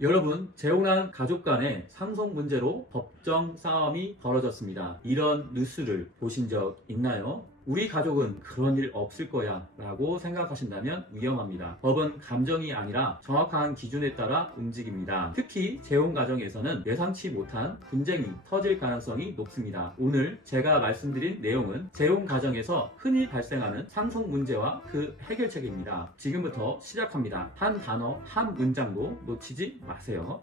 여러분, 재혼한 가족 간의 상속 문제로 법정 싸움이 벌어졌습니다. 이런 뉴스를 보신 적 있나요? 우리 가족은 그런 일 없을 거야 라고 생각하신다면 위험합니다. 법은 감정이 아니라 정확한 기준에 따라 움직입니다. 특히 재혼 과정에서는 예상치 못한 분쟁이 터질 가능성이 높습니다. 오늘 제가 말씀드린 내용은 재혼 과정에서 흔히 발생하는 상속 문제와 그 해결책입니다. 지금부터 시작합니다. 한 단어, 한 문장도 놓치지 마세요.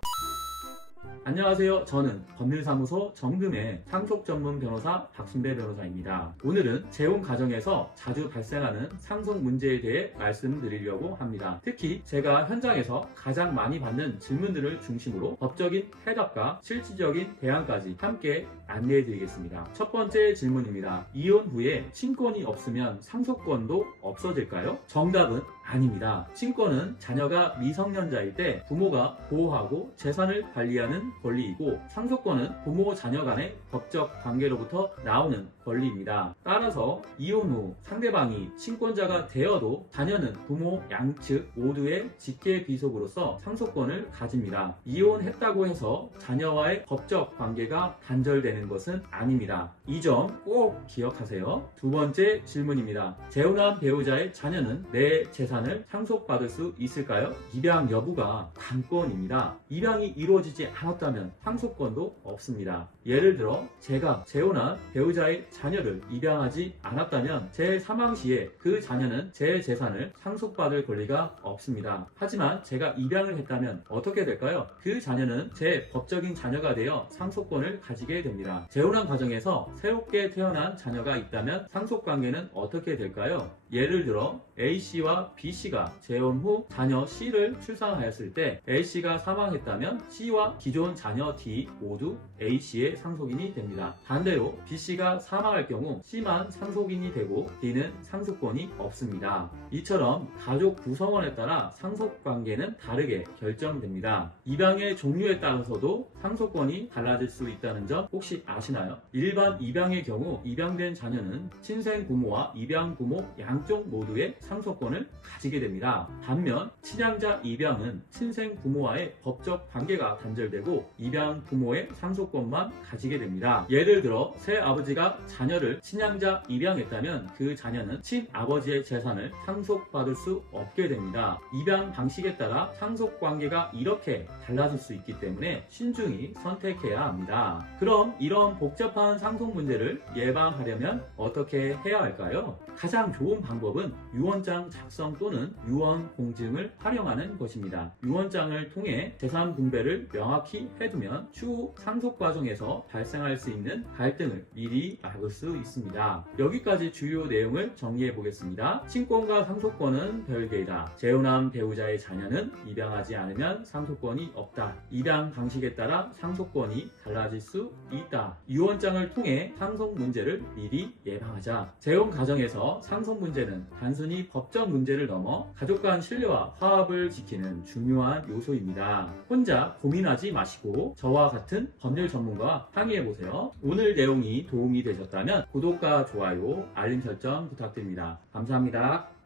안녕하세요. 저는 법률사무소 정금의 상속 전문 변호사 박순배 변호사입니다. 오늘은 재혼 과정에서 자주 발생하는 상속 문제에 대해 말씀드리려고 합니다. 특히 제가 현장에서 가장 많이 받는 질문들을 중심으로 법적인 해답과 실질적인 대안까지 함께 안내해 드리겠습니다. 첫 번째 질문입니다. 이혼 후에 친권이 없으면 상속권도 없어질까요? 정답은 아닙니다. 친권은 자녀가 미성년자일 때 부모가 보호하고 재산을 관리하는 권리이고, 상속권은 부모 자녀 간의 법적 관계로부터 나오는 권리입니다. 따라서 이혼 후 상대방이 친권자가 되어도 자녀는 부모 양측 모두의 직계 비속으로서 상속권을 가집니다. 이혼했다고 해서 자녀와의 법적 관계가 단절되는 것은 아닙니다. 이 점 꼭 기억하세요. 두 번째 질문입니다. 재혼한 배우자의 자녀는 내 재산을 상속받을 수 있을까요? 입양 여부가 관건입니다. 입양이 이루어지지 않았다면 상속권도 없습니다. 예를 들어 제가 재혼한 배우자의 자녀를 입양하지 않았다면 제 사망 시에 그 자녀는 제 재산을 상속받을 권리가 없습니다. 하지만 제가 입양을 했다면 어떻게 될까요? 그 자녀는 제 법적인 자녀가 되어 상속권을 가지게 됩니다. 재혼한 과정에서 새롭게 태어난 자녀가 있다면 상속관계는 어떻게 될까요? 예를 들어 A씨와 B씨가 재혼 후 자녀 C를 출산하였을 때 A씨가 사망했다면 C와 기존 자녀 D 모두 A씨의 상속인이 됩니다. 반대로 B씨가 사망할 경우 C만 상속인이 되고 D는 상속권이 없습니다. 이처럼 가족 구성원에 따라 상속관계는 다르게 결정됩니다. 입양의 종류에 따라서도 상속권이 달라질 수 있다는 점 혹시 아시나요? 일반 입양의 경우 입양된 자녀는 친생 부모와 입양 부모 양쪽 모두의 상속권을 가지게 됩니다. 반면 친양자 입양은 친생 부모와의 법적 관계가 단절되고 입양 부모의 상속권만 가지게 됩니다. 예를 들어 새아버지가 자녀를 친양자 입양했다면 그 자녀는 친아버지의 재산을 상속받을 수 없게 됩니다. 입양 방식에 따라 상속관계가 이렇게 달라질 수 있기 때문에 신중히 선택해야 합니다. 그럼 이런 복잡한 상속 문제를 예방하려면 어떻게 해야 할까요? 가장 좋은 방법은 유언장 작성 또는 유언 공증을 활용하는 것입니다. 유언장을 통해 재산 분배를 명확히 해두면 추후 상속 과정에서 발생할 수 있는 갈등을 미리 막을 수 있습니다. 여기까지 주요 내용을 정리해 보겠습니다. 친권과 상속권은 별개이다. 재혼한 배우자의 자녀는 입양하지 않으면 상속권이 없다. 입양 방식에 따라 상속권이 달라질 수 있다. 유언장을 통해 상속 문제를 미리 예방하자. 재혼 과정에서 상속 문제는 단순히 법적 문제를 넘어 가족 간 신뢰와 화합을 지키는 중요한 요소입니다. 혼자 고민하지 마시고 저와 같은 법률 전문가와 상의해보세요. 오늘 내용이 도움이 되셨다면 구독과 좋아요, 알림 설정 부탁드립니다. 감사합니다.